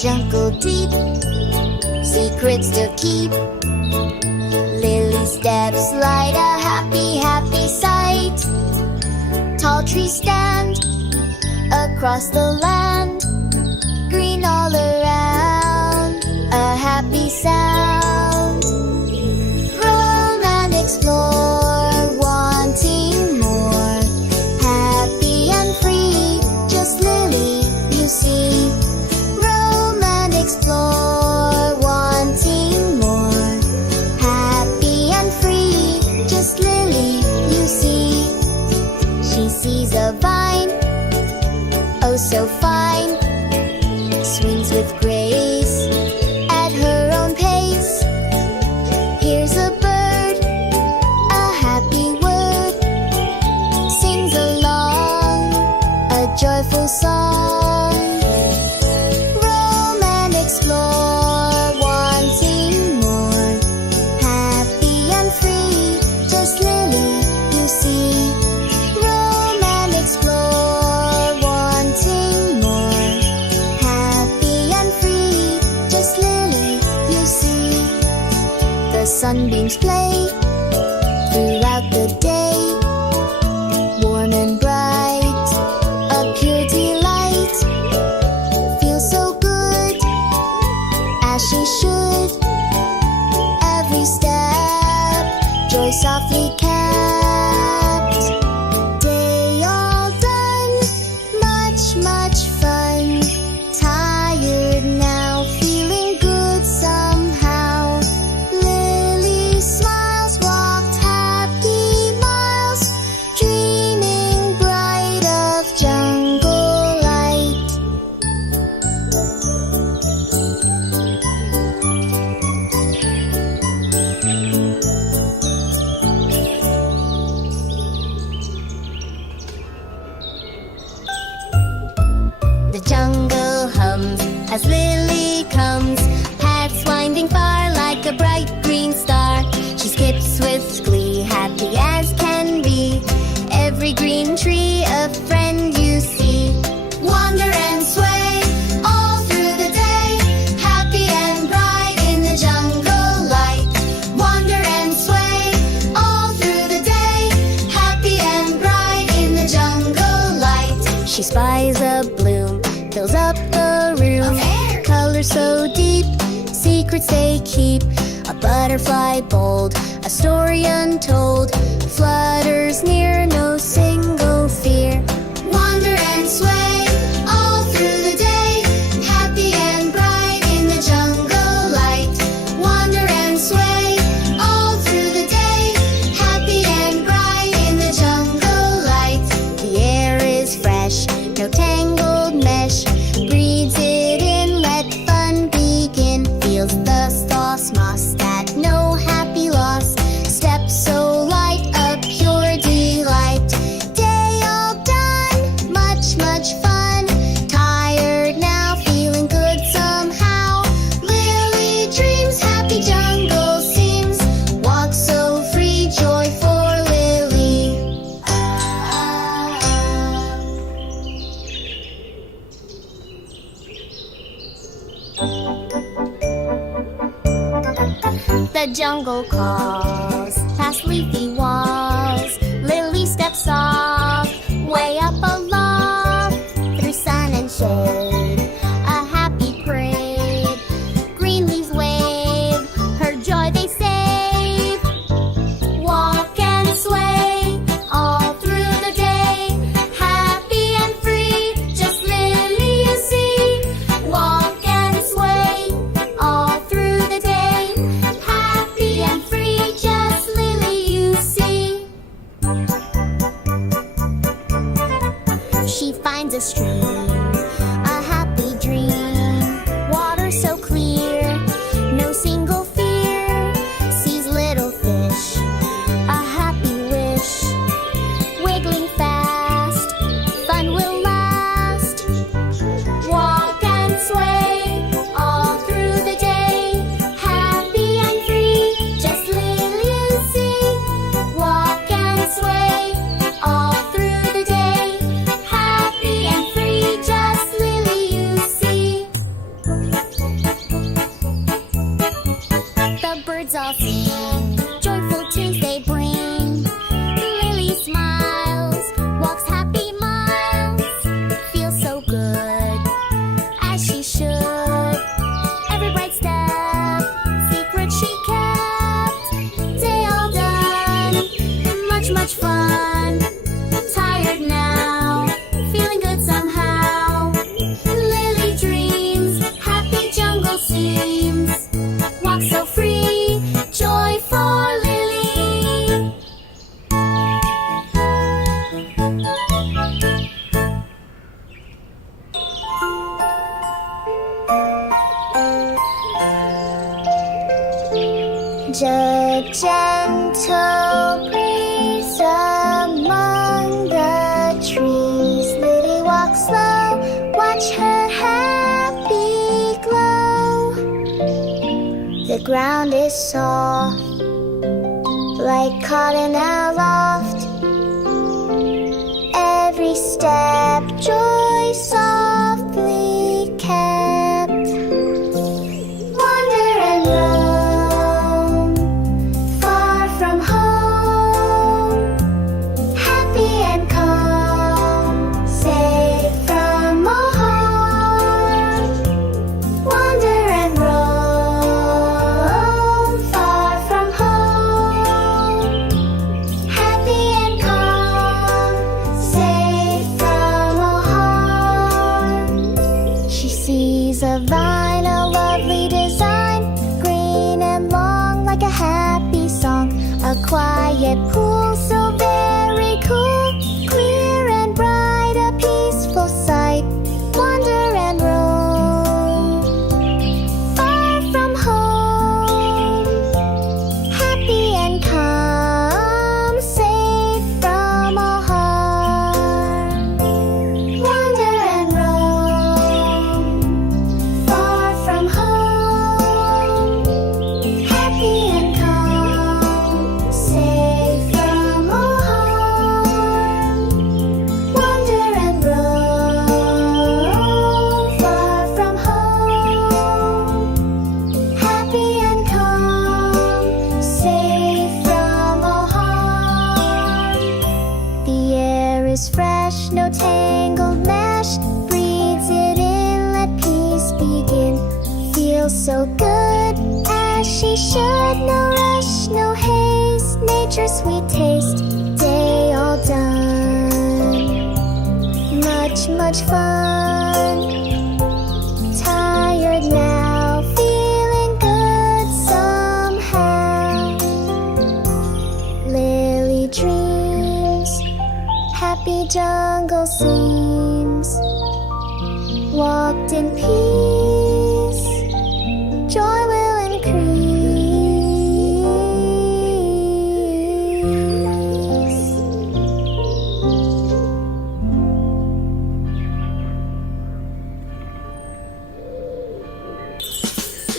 jungle deep, secrets to keep. Lily steps light, a happy, happy sight. Tall trees stand across the land, green all around, a happy sound. Roam and explore, wanting more, happy and free, just Lily you see. Roam and explore, wanting more, happy and free, just Lily you see. She sees a vine, oh so fine, swings with grace at her own pace. Here's a bird, a happy word, sings along a joyful song. Roam and explore, wanting more, happy and free, just Lily you see. Roam and explore, wanting more, happy and free, just Lily you see. The sunbeams play throughout the day, warm and bright, a pure delight. Feels so good, as she should. Every step, joy softly kept. Day all done, much, much fun. Tired now, feeling good somehow. Lily smiles, walked happy miles, dreaming bright of jungle light. The jungle hums as Lily comes, paths winding far like a bright green star. She skips with glee, happy as can be. Every green tree a friend you see. Wander and sway all through the day, happy and bright in the jungle light. Wander and sway all through the day, happy and bright in the jungle light. She spies a bloom, fills up the room. Colors so deep, secrets they keep. A butterfly bold, a story untold, flutters near, no single fear. Wander and sway all through the day, happy and bright in the jungle light. Wander and sway all through the day, happy and bright in the jungle light. The air is fresh, no tangled mesh, breathes it in, let fun begin. Feels the sauce moss, that no happy loss, steps so light, a pure delight. Day all done, much, much fun. Tired now, feeling good somehow. Lily dreams, happy jungle seems, walk so free, joy for Lily. The jungle calls, past leafy walls. Lily steps off, way up aloft, through sun and shade, a happy parade. Green leaves wave, her joy they save. Walk and sway all through the day, happy and free, just Lily you see. Walk and sway all through the day, happy and free, just Lily you see. She finds a stream, a The gentle breeze among the trees. Lily walks slow, watch her happy glow. The ground is soft, like cotton aloft. Every step joy softly kept. Wander and roam, far from home. Happy and calm, safe from all harm. Wander and roam, far from home. Happy and calm, safe from all harm. She sees a vine, a lovely design, green and long like a happy song. A quiet pool, so very cool, clear and bright, a peaceful sight. Wander and roam, far from home. Happy and calm, safe from all harm. Wander and roam, far from home. Happy and calm, safe from all harm. Wander and roam, far from home. Happy and calm, safe from all harm. The air is fresh, no tangled mesh. Breathes it in, let peace begin. Feels so good, as she should. No rush, no haste, nature's sweet taste. Day all done, much fun. Tired now, feeling good somehow. Lily dreams, happy jungle seems. Walked in peace, joy will increase.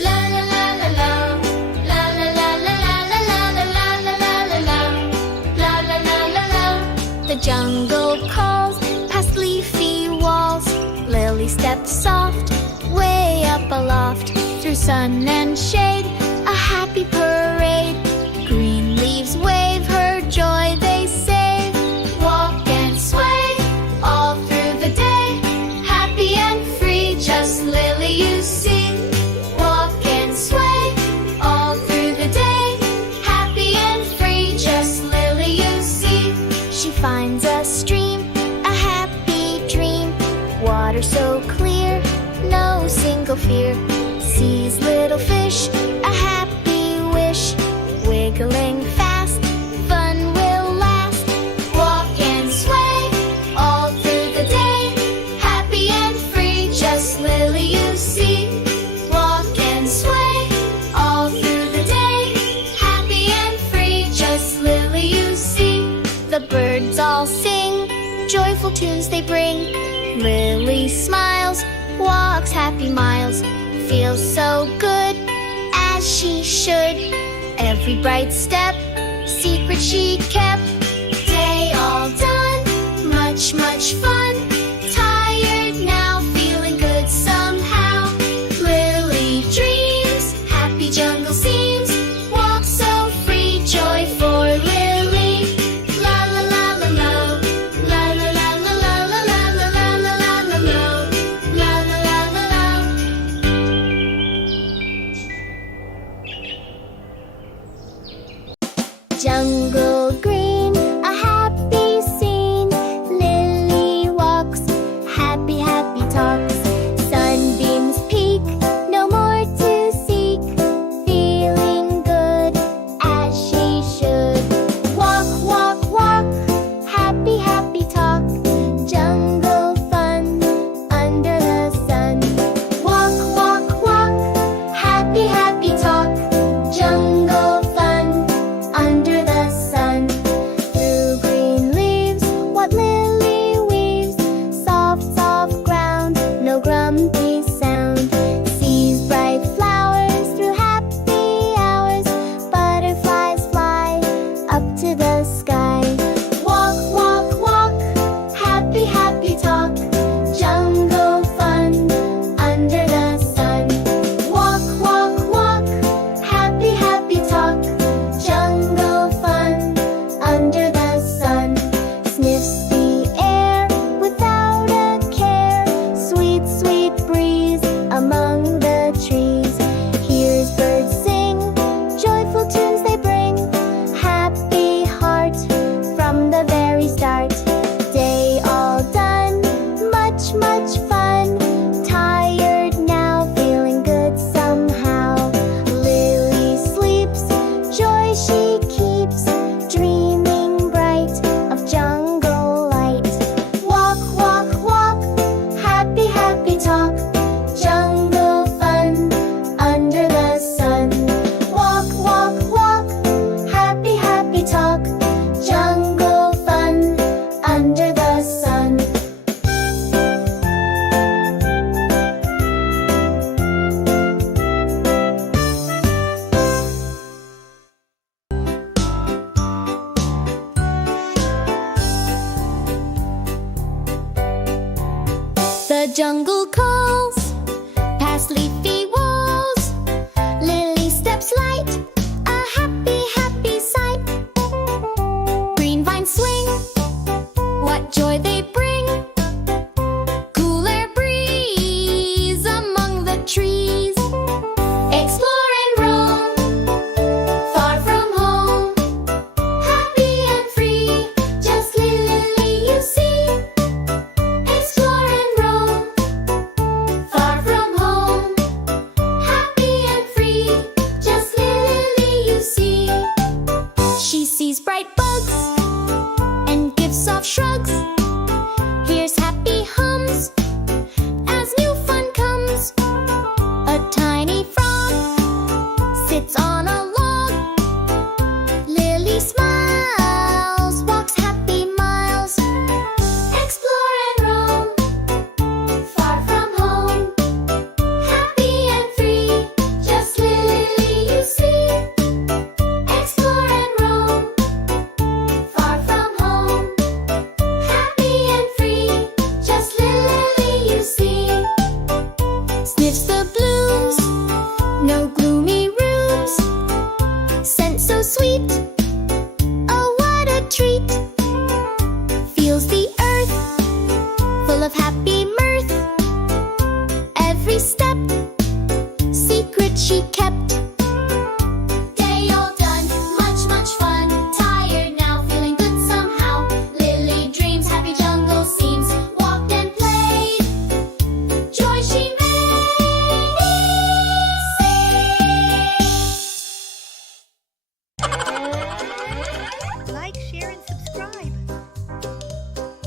La la la la la, la la la la la la la la la la la la, la la la la la. The jungle calls past leafy walls. Lily stepped soft, way up aloft. Through sun and shade, a happy parade. Green leaves wave, her joy they save. Walk and sway, all through the day. Happy and free, just Lily you see. Walk and sway, all through the day. Happy and free, just Lily you see. She finds a stream, a happy dream. Water so clear, no single fear. Sees little fish, a happy wish. Wiggling fast, fun will last. Walk and sway, all through the day. Happy and free, just Lily you see. Walk and sway, all through the day. Happy and free, just Lily you see. The birds all sing, joyful tunes they bring. Lily smiles, walks happy miles. Feels so good, as she should. Every bright step, secret she kept. Day all done, much fun. Tired now, feeling good somehow. Lily dreams, happy jungle seems. Walk so free, joy for Lily. La la la la la, la la la la la la la la la la la la, la la la la la. Jungle green, jungle calls, past leafy walls. Lily steps light, a happy, happy sight. Green vines swing, what joy they bring. Cooler breeze among the trees. Explore and roam, far from home. Happy and free, just Lily you see. Explore and roam, far from home. Happy and free, just Lily you see. She sees bright bugs and gives soft shrugs. Hears happy hums as new fun comes. A tiny frog sits on a log. Lily smiles, walks happy miles. Explore and roam, far from home. Happy and free, just Lily you see. Explore and roam, far from home. Happy and free, just Lily you see. Sniffs the blooms, no gloomy rooms. Scent so sweet, oh what a treat. Feels the earth, full of happy